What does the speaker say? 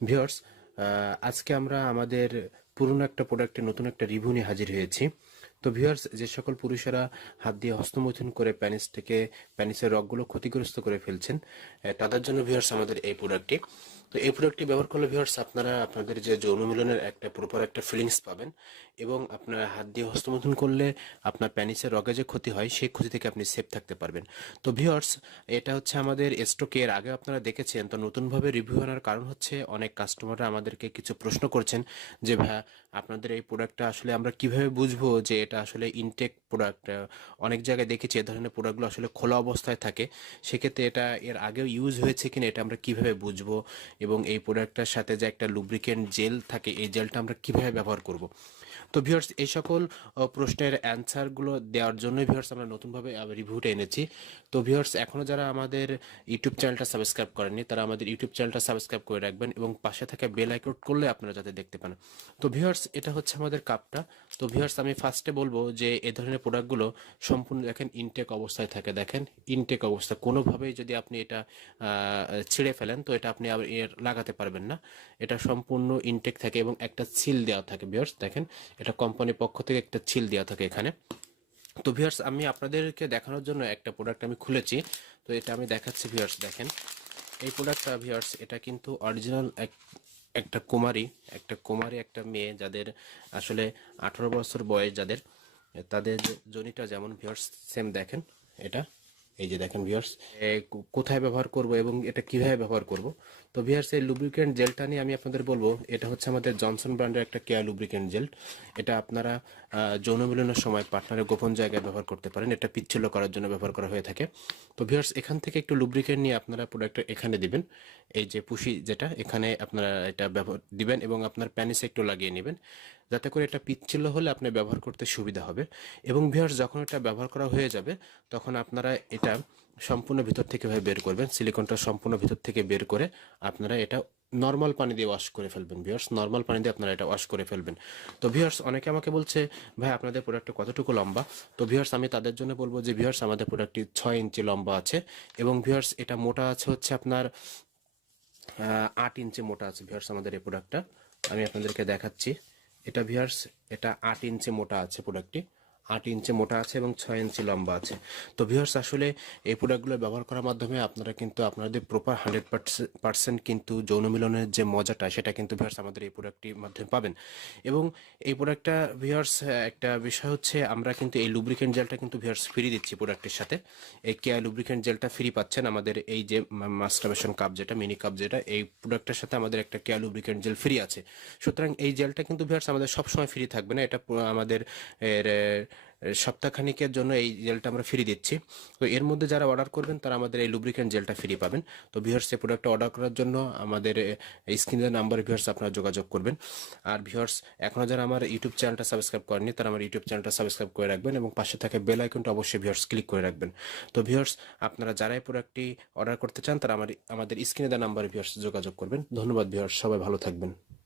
Viewers, আজকে আমরা আমাদের পুরনো একটা প্রোডাক্টের নতুন একটা রিভিউ নিয়ে হাজির হয়েছি। তো ভিউয়ার্স, যে সকল পুরুষেরা হাত দিয়ে হস্তমৈথুন করে প্যানিসের রগগুলো ক্ষতিগ্রস্ত করে ফেলছেন, তাদের জন্য ভিউয়ার্স আমাদের এই প্রোডাক্টটি। তো এই প্রোডাক্টটি ব্যবহার করলে ভিউয়ার্স আপনারা আপনাদের যে যৌন মিলনের একটা প্রপার একটা ফিলিংস পাবেন, এবং আপনারা হাত দিয়ে হস্তমৈথুন করলে আপনার প্যানিসের রগে যে ক্ষতি হয় সেই ক্ষতি থেকে আপনি সেফ থাকতে পারবেন। তো ভিউয়ার্স, এটা হচ্ছে আমাদের স্টকে এর আগে আপনারা দেখেছেন। তো নতুনভাবে রিভিউ আনার কারণ হচ্ছে অনেক কাস্টমাররা আমাদেরকে কিছু প্রশ্ন করছেন যে ভাই, আপনাদের এই প্রোডাক্টটা আসলে আমরা কিভাবে বুঝবো যে এটা আসলে ইনটেক প্রোডাক্ট। অনেক জায়গায় দেখেছি এ ধরনের প্রোডাক্টগুলো আসলে খোলা অবস্থায় থাকে, সেক্ষেত্রে এটা এর আগেও ইউজ হয়েছে কিনা এটা আমরা কিভাবে বুঝবো, এবং এই প্রোডাক্টটার সাথে যে একটা লুব্রিকেন্ট জেল থাকে এই জেলটা আমরা কিভাবে ব্যবহার করব। তো ভিউয়ার্স, এই সকল প্রশ্নের অ্যান্সারগুলো দেওয়ার জন্য ভিউয়ার্স আমরা নতুনভাবে রিভিউটা এনেছি। তো ভিউয়ার্স, এখনো যারা আমাদের ইউটিউব চ্যানেলটা সাবস্ক্রাইব করেননি তারা আমাদের ইউটিউব চ্যানেলটা সাবস্ক্রাইব করে রাখবেন, এবং পাশে থাকা বেল আইকন করলে আপনারা যাতে দেখতে পান। তো ভিউয়ার্স, এটা হচ্ছে আমাদের কাপটা। তো ভিউয়ার্স, আমি ফার্স্টে বলবো যে এ ধরনের প্রোডাক্টগুলো সম্পূর্ণ দেখেন ইনটেক অবস্থায় থাকে। দেখেন ইনটেক অবস্থা, কোনোভাবেই যদি আপনি এটা ছিঁড়ে ফেলেন তো এটা আপনি আবার এর লাগাতে পারবেন না। এটা সম্পূর্ণ ইনটেক থাকে এবং একটা সিল দেওয়া থাকে। ভিউয়ার্স দেখেন, এটা কোম্পানির পক্ষ থেকে একটা সিল দেওয়া থাকে এখানে। তো ভিউয়ার্স, আমি আপনাদেরকে দেখানোর জন্য একটা প্রোডাক্ট আমি খুলেছি। তো এটা আমি দেখাচ্ছি। ভিউয়ার্স দেখেন, এই প্রোডাক্টটা ভিউয়ার্স এটা কিন্তু অরিজিনাল একটা কুমারী একটা মেয়ে যাদের আসলে 18 বছর বয়স, তাদের জনিটা যেমন ভিউয়ার্স সেম দেখেন। এটা এই যে দেখেন ভিউয়ার্স, কোথায় ব্যবহার করব এবং এটা কিভাবে ব্যবহার করব। তো ভিউয়ার্স, এই লুব্রিকেন্ট জেলটা নিয়ে আমি আপনাদের বলবো, এটা হচ্ছে আমাদের জনসন ব্র্যান্ডের একটা কেয়ার লুব্রিকেন্ট জেল। এটা আপনারা যৌন মিলনের সময় পার্টনারের গোপন জায়গায় ব্যবহার করতে পারেন। এটা পিচ্ছিল করার জন্য ব্যবহার করা হয়ে থাকে। তো ভিউয়ার্স, এখান থেকে একটু লুব্রিকেন্ট নিয়ে আপনারা প্রোডাক্টটা এখানে দিবেন, এই যে পুশি যেটা এখানে আপনারা এটা ব্যবহার দিবেন, এবং আপনার প্যানিসে একটু লাগিয়ে নেবেন, যাতে করে এটা পিচ্ছিল হলে আপনি ব্যবহার করতে সুবিধা হবে। এবং ভিউয়ার্স, যখন এটা ব্যবহার করা হয়ে যাবে তখন আপনারা এটা সম্পূর্ণ ভিতর থেকে ভাবে বের করবেন। সিলিকনটা সম্পূর্ণ ভিতর থেকে বের করে আপনারা এটা নর্মাল পানি দিয়ে ওয়াশ করে ফেলবেন। ভিউয়ার্স, নর্মাল পানি দিয়ে আপনারা এটা ওয়াশ করে ফেলবেন। তো ভিউয়ার্স, অনেকে আমাকে বলছে ভাই আপনাদের প্রোডাক্টটা কতটুকু লম্বা। তো ভিউয়ার্স, আমি তাদের জন্য বলবো যে ভিউয়ার্স, আমাদের প্রোডাক্টটি 6 ইঞ্চি লম্বা আছে, এবং ভিউয়ার্স এটা মোটা আছে হচ্ছে আপনার 8 ইঞ্চি মোটা আছে। ভিউয়ার্স, আমাদের এই প্রোডাক্টটা আমি আপনাদেরকে দেখাচ্ছি। এটা ভিউয়ার্স, এটা 8 ইঞ্চি মোটা আছে প্রোডাক্টটি, 8 ইঞ্চি মোটা আছে এবং 6 ইঞ্চি লম্বা আছে। তো ভিউয়ার্স, আসলে এই প্রোডাক্টগুলো ব্যবহার করার মাধ্যমে আপনারা কিন্তু আপনাদের প্রপার 100% কিন্তু যৌন মিলনের যে মজাটা সেটা কিন্তু ভিউয়ার্স আমাদের এই প্রোডাক্টটির মাধ্যমে পাবেন। এবং এই প্রোডাক্টটা ভিউয়ার্স, একটা বিষয় হচ্ছে আমরা কিন্তু এই লুব্রিকেন্ট জেলটা কিন্তু ভিউয়ার্স ফ্রি দিচ্ছি প্রোডাক্টের সাথে। এই কেয়া লুব্রিকেন্ট জেলটা ফ্রি পাচ্ছেন আমাদের এই যে মাস্টারবেশন কাপ যেটা মিনি কাপ যেটা, এই প্রোডাক্টের সাথে আমাদের একটা কেয়া লুব্রিকেন্ট জেল ফ্রি আছে। সুতরাং এই জেলটা কিন্তু ভিউয়ার্স আমাদের সবসময় ফ্রি থাকবে না, এটা আমাদের এর সপ্তাহখানিকের জন্য এই জেলটা আমরা ফ্রি দিচ্ছি। তো এর মধ্যে যারা অর্ডার করবেন তারা আমাদের এই লুব্রিকেন্ট জেলটা ফ্রি পাবেন। তো ভিউয়ার্স, এই প্রোডাক্টটা অর্ডার করার জন্য আমাদের স্ক্রিনের নাম্বারে ভিউয়ার্স আপনারা যোগাযোগ করবেন। আর ভিউয়ার্স, এখনো যারা আমার ইউটিউব চ্যানেলটা সাবস্ক্রাইব করেননি তারা আমার ইউটিউব চ্যানেলটা সাবস্ক্রাইব করে রাখবেন, এবং পাশে থাকা বেল আইকনটা অবশ্যই ভিউয়ার্স ক্লিক করে রাখবেন। তো ভিউয়ার্স, আপনারা যারা এই প্রোডাক্টটি অর্ডার করতে চান তারা আমাদের স্ক্রিনে দেওয়া নাম্বারে ভিউয়ার্স যোগাযোগ করবেন। ধন্যবাদ ভিউয়ার্স, সবাই ভালো থাকবেন।